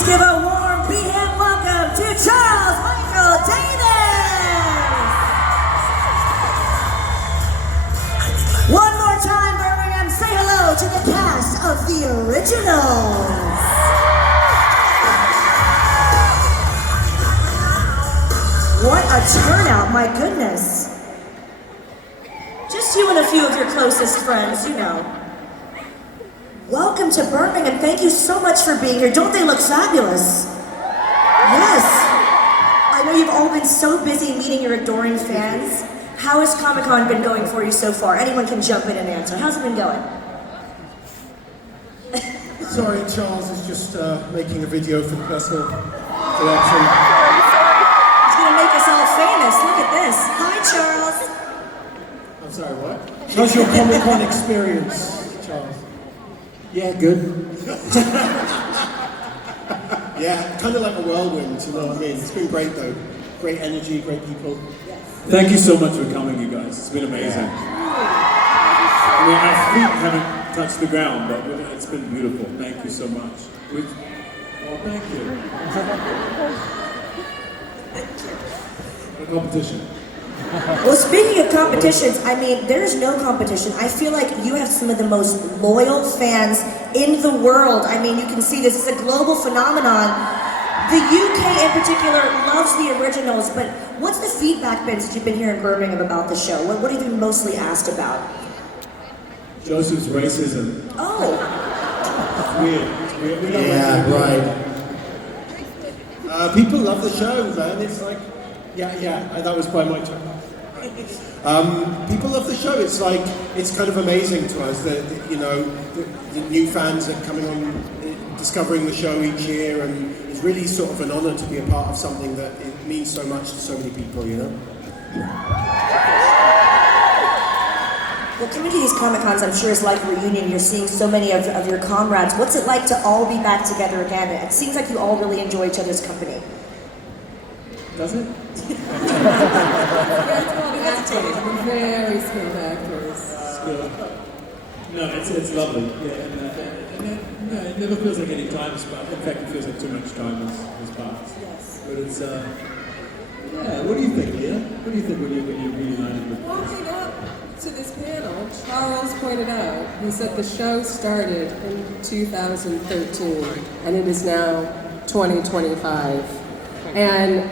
Please give a warm beat-hand welcome to Charles Michael Davis! One more time, Birmingham, say hello to the cast of the originals! What a turnout, my goodness. Just you and a few of your closest friends, you know. Welcome to Birmingham. Thank you so much for being here. Don't they look fabulous? Yes. I know you've all been so busy meeting your adoring fans. How has Comic Con been going for you so far? Anyone can jump in and answer. How's it been going? Sorry, Charles is just making a video for the personal collection. Make us all famous. Look at this. Hi, Charles. I'm sorry, what? How's your Comic Con experience, Charles? Yeah, good. Yeah, kind of like a whirlwind, you know what I mean? It's been great though. Great energy, great people. Thank you so much for coming, you guys. It's been amazing. I mean, our feet haven't touched the ground, but it's been beautiful. Thank you so much. Well, thank you. A competition. Well, speaking of competitions, I mean, there's no competition. I feel like you have some of the most loyal fans in the world. I mean, you can see this is a global phenomenon. The UK in particular loves the originals, but what's the feedback been since you've been here in Birmingham about the show? What have you been mostly asked about? Joseph's racism. Oh. It's weird. We don't Yeah, right. People love the show, man. It's like, that was by my turn. People love the show. It's like, it's kind of amazing to us that, you know, the new fans are coming on, discovering the show each year, and it's really sort of an honor to be a part of something that it means so much to so many people, you know? Well, coming to these Comic Cons, I'm sure is like a reunion. You're seeing so many of your comrades. What's it like to all be back together again? It seems like you all really enjoy each other's company. Does it? Very skilled actors. Skilled. No, it's lovely. Yeah, and it never feels like any time has passed. In fact, it feels like too much time has passed. Yes. But it's, what do you think, Leah? What do you think when you're reunited with? Walking up to this panel, Charles pointed out, he said the show started in 2013, and it is now 2025. And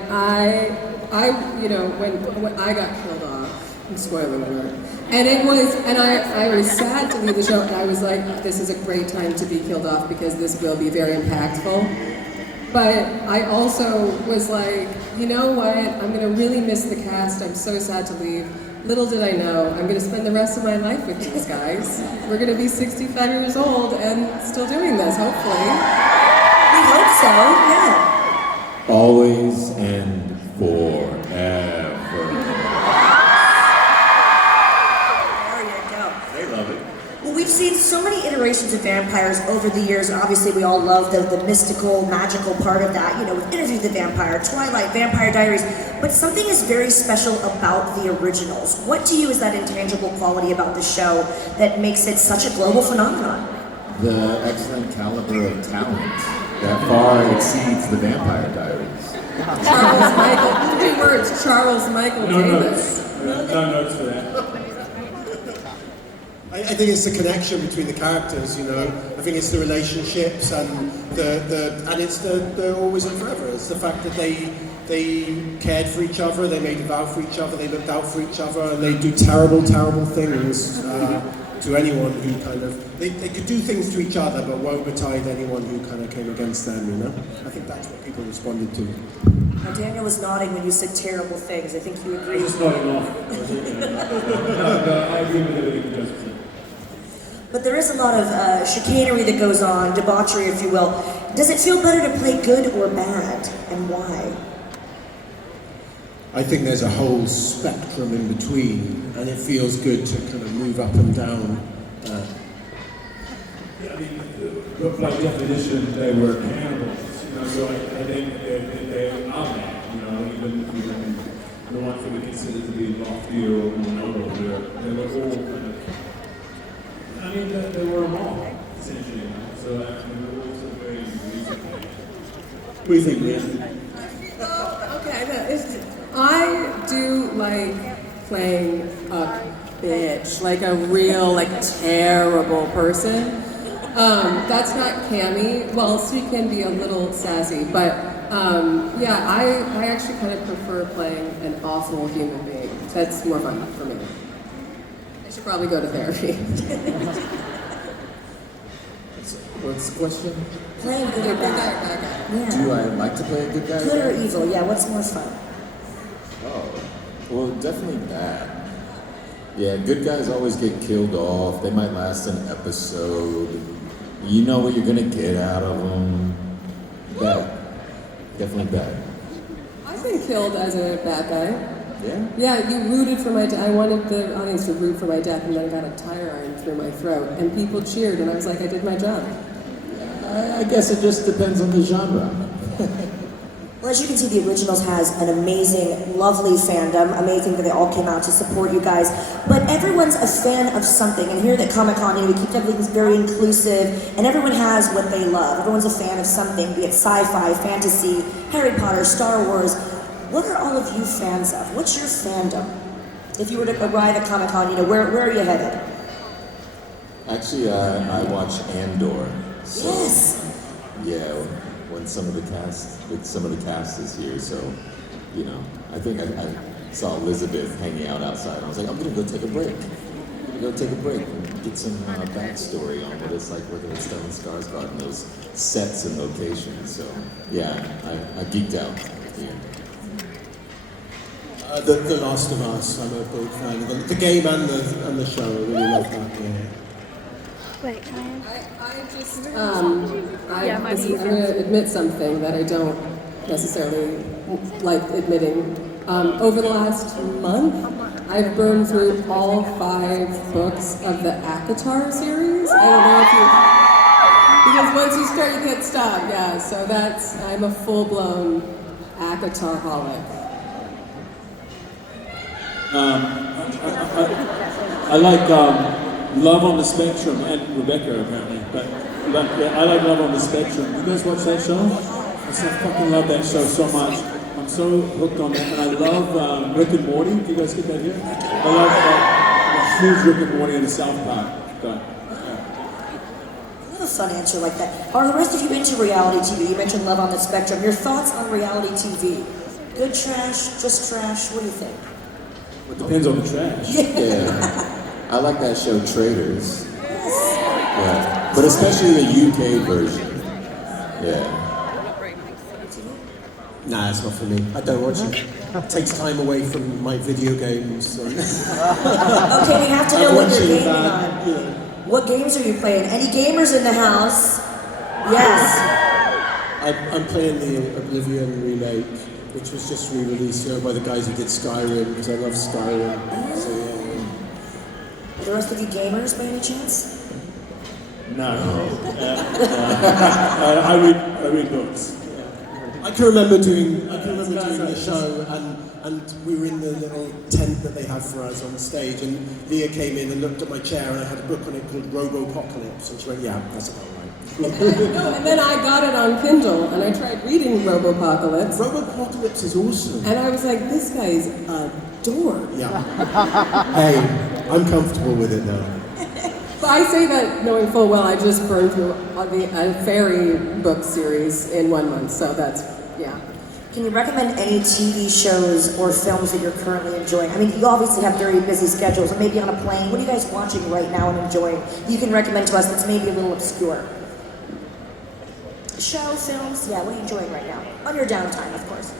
you know, when I got killed off, spoiler alert, I was sad to leave the show, and I was like, this is a great time to be killed off because this will be very impactful. But I also was like, you know what, I'm gonna really miss the cast, I'm so sad to leave. Little did I know, I'm gonna spend the rest of my life with these guys. We're gonna be 65 years old and still doing this, hopefully. We hope so, yeah. Always and forever. There you go. They love it. Well, we've seen so many iterations of vampires over the years, and obviously we all love the mystical, magical part of that, you know, with Interview with the Vampire, Twilight, Vampire Diaries, but something is very special about the originals. What to you is that intangible quality about the show that makes it such a global phenomenon? The excellent caliber of talent that far exceeds the Vampire Diaries. Charles Michael, 3 words, Charles Michael Davis. No notes for that. I think it's the connection between the characters, you know. I think it's the relationships and the always and forever. It's the fact that they cared for each other, they made a vow for each other, they looked out for each other, and they do terrible, terrible things to anyone who kind of they could do things to each other, but woe betide anyone who kind of came against them. You know, I think that's what people responded to. Now, Daniel was nodding when you said terrible things. I think you I agree. was just nodding off. No, I agree with everything you just said. But there is a lot of chicanery that goes on, debauchery, if you will. Does it feel better to play good or bad, and why? I think there's a whole spectrum in between, and it feels good to kind of move up and down. Yeah, I mean, by definition, they were cannibals. You know, so I think they are that. You know, even the ones that we consider to be loftier or more noble, they were all kind of. They were a mob, essentially. You know? So we were also very musical. do you think, Leah? Okay, I do like playing a bitch, like a real, like terrible person. That's not Cammy. Well, she can be a little sassy, but yeah, I actually kind of prefer playing an awful human being. That's more fun for me. I should probably go to therapy. What's the question? Playing good or bad. Yeah. Do I like to play a good guy? Good or evil, yeah, what's more fun? Oh, well, definitely bad. Yeah, good guys always get killed off. They might last an episode. You know what you're gonna get out of them. Bad. Definitely bad. I've been killed as a bad guy. Yeah? Yeah, you rooted for my death. I wanted the audience to root for my death, and then I got a tire iron through my throat, and people cheered, and I was like, I did my job. I guess it just depends on the genre. Well, as you can see, the Originals has an amazing, lovely fandom. Amazing that they all came out to support you guys. But everyone's a fan of something. And here at Comic Con, we keep everything very inclusive, and everyone has what they love. Everyone's a fan of something, be it sci-fi, fantasy, Harry Potter, Star Wars. What are all of you fans of? What's your fandom? If you were to arrive at Comic Con, where are you headed? Actually, I watch Andor. So, Yes. yeah, when some of the cast is here, so I think I saw Elizabeth hanging out outside. I was like, I'm gonna go take a break. And get some backstory on what it's like working at Stellan Skarsgård and those sets and locations. So yeah, I geeked out here. The Last of Us, I'm a big fan of the game and the show. I really love that. Yeah. Wait, can I? I'm going to admit something that I don't necessarily like admitting. Over the last month, I've burned through all 5 books of the ACOTAR series. I don't know if because once you start, you can't stop. Yeah, so I'm a full-blown ACOTAR-holic. I like Love on the Spectrum and Rebecca apparently, but yeah, I like Love on the Spectrum. You guys watch that show? I fucking love that show so much. I'm so hooked on that, and I love Rick and Morty. Do you guys get that here? I love a huge Rick and Morty in the South Park. But, What a fun answer like that. Are the rest of you into reality TV? You mentioned Love on the Spectrum. Your thoughts on reality TV? Good trash, just trash? What do you think? it depends on the trash. Yeah. I like that show Traitors. Yeah. But especially the UK version. Yeah. Nah, it's not for me. I don't watch it. It takes time away from my video games. So. Okay, we have to know what you're gaming on. What games are you playing? Any gamers in the house? Yes. I'm playing the Oblivion remake, which was just re-released by the guys who did Skyrim, because I love Skyrim. So yeah. Are the rest of you gamers by any chance? No. I read books. I can remember doing the show, and we were in the little tent that they have for us on stage, and Leah came in and looked at my chair, and I had a book on it called Robopocalypse, and she went, yeah, that's about right. And then I got it on Kindle, and I tried reading Robopocalypse. Robopocalypse is awesome. And I was like, this guy's a dork. Yeah. Hey, I'm comfortable with it now. But I say that knowing full well I just burned through a fairy book series in 1 month, so that's, yeah. Can you recommend any TV shows or films that you're currently enjoying? I mean, you obviously have very busy schedules, or maybe on a plane. What are you guys watching right now and enjoying? You can recommend to us that's maybe a little obscure. Show, films, yeah, what are you enjoying right now? On your downtime, of course.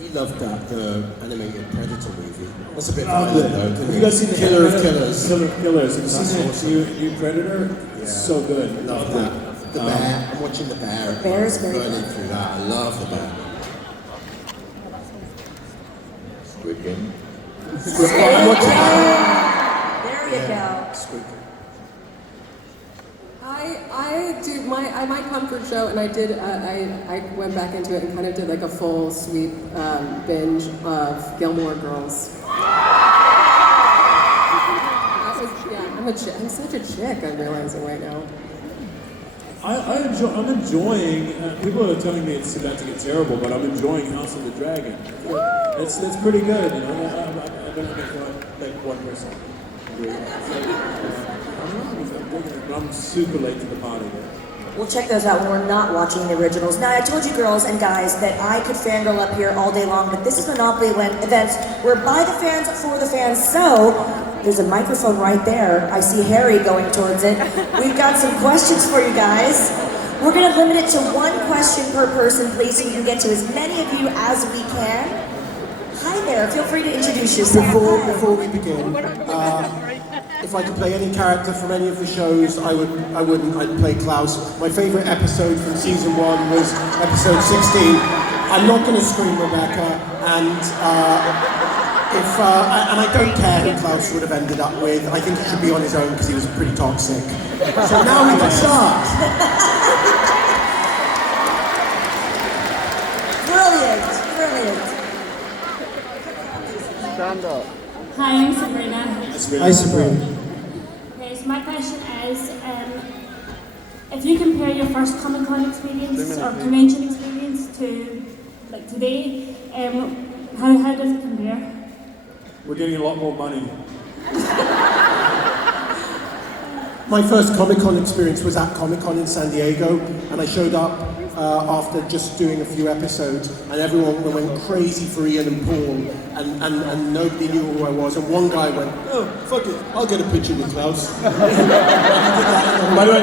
You loved the animated Predator movie. That's a bit Oh, violent though, didn't Have it? you guys seen Killer of Killers? Killer of Killers. Have you That's seen awesome. New Predator? It's so good. Love that. The Bear. I'm watching The Bear. The Bear is very burning good. through that. I love The Bear. Squid Game. I'm watching There you go. Squid Game. I do my comfort show, and I went back into it and kind of did like a full sweep binge of Gilmore Girls. I'm such a chick. I'm realizing right now. I'm enjoying. People are telling me it's about to get terrible, but I'm enjoying House of the Dragon. It's pretty good. You know, I don't think like one person. I'm super late to the party there. We'll check those out when we're not watching the originals. Now, I told you girls and guys that I could fangirl up here all day long, but this is Monopoly events. We're by the fans, for the fans, so there's a microphone right there. I see Harry going towards it. We've got some questions for you guys. We're gonna limit it to one question per person, please, so you can get to as many of you as we can. Hi there, feel free to introduce yourself. Before we begin, if I could play any character from any of the shows, I'd play Klaus. My favourite episode from season 1 was episode 16. I'm not going to scream Rebecca, and I don't care who Klaus would have ended up with. I think he should be on his own because he was pretty toxic. So now we can start. Brilliant. Stand up. Hi, I'm Sabrina. Hi, Sabrina. Okay, so my question is, if you compare your first Comic Con experience or convention experience to like today, how does it compare? We're getting a lot more money. My first Comic Con experience was at Comic Con in San Diego, and I showed up after just doing a few episodes, and everyone went crazy for Ian and Paul, and nobody knew who I was, and one guy went, oh, fuck it, I'll get a picture with Klaus. By the way,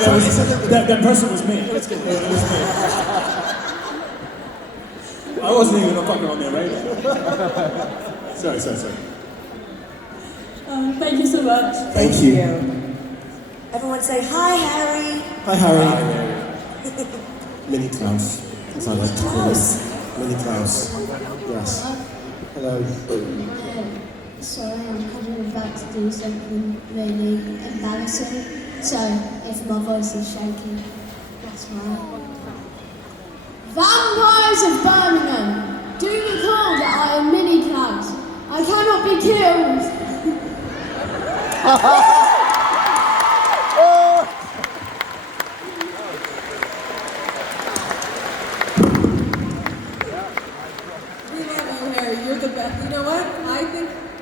that person was me. It was me. I wasn't even fucking on their radar. Sorry. Thank you so much. Thank you. Everyone say, hi, Harry. Hi, Harry. Mini Klaus, as I like to call him. Mini Klaus. Yes. Hello. Sorry, I'm kind of about to do something really embarrassing. So, if my voice is shaky, that's why. Vampires of Birmingham, do recall that I am Mini Klaus. I cannot be killed.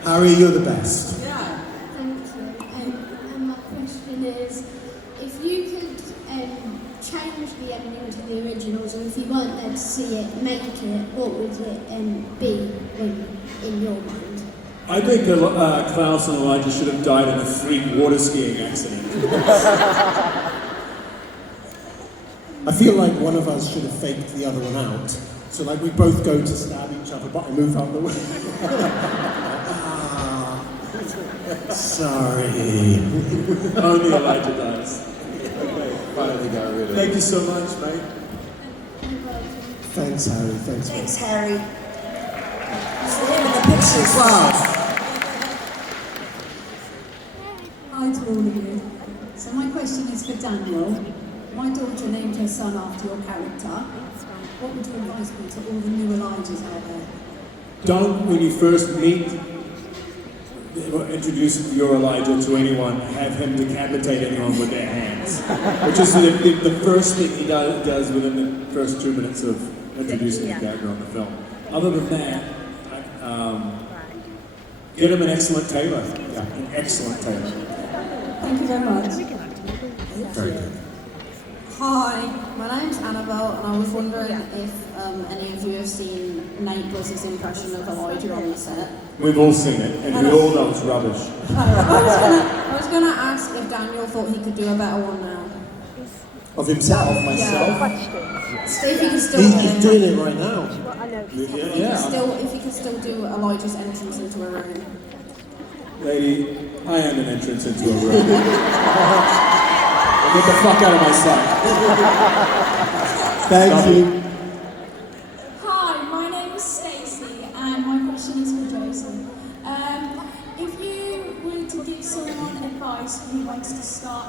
Harry, you're the best. Yeah. Thank you. And my question is, if you could change the ending to the originals, or if you weren't there to see it, make it, what would it be in your mind? I think Klaus and Elijah should have died in a freak water skiing accident. I feel like one of us should have faked the other one out. So like we both go to stab each other, but I move out the way. Sorry. Only Elijah does. Finally got rid of it. Thank you so much, mate. Thanks, Harry. Thanks, Harry. See him in the pictures. Wow. Hi to all of you. So my question is for Daniel. My daughter named her son after your character. What would you advise me to all the new Elijahs out there? Don't, when you first meet, introduce your Elijah to anyone, have him decapitate anyone with their hands. Which is the first thing he does within the first 2 minutes of introducing the character on the film. Other than that, get him an excellent tailor. Yeah, an excellent tailor. Thank you very much. Very good. Hi, my name's Annabelle, and I was wondering if any of you have seen Nate Buzz's impression of Elijah on the set. We've all seen it, and we all know it's rubbish. I was gonna ask if Daniel thought he could do a better one now. Of himself, myself. If he could still, He's doing it right now. if he could still do Elijah's entrance into a room. Lady, I am an entrance into a room. Get the fuck out of my sight. Thank you. Hi, my name is Stacey, and my question is for Jason. If you were to give someone advice who wants to start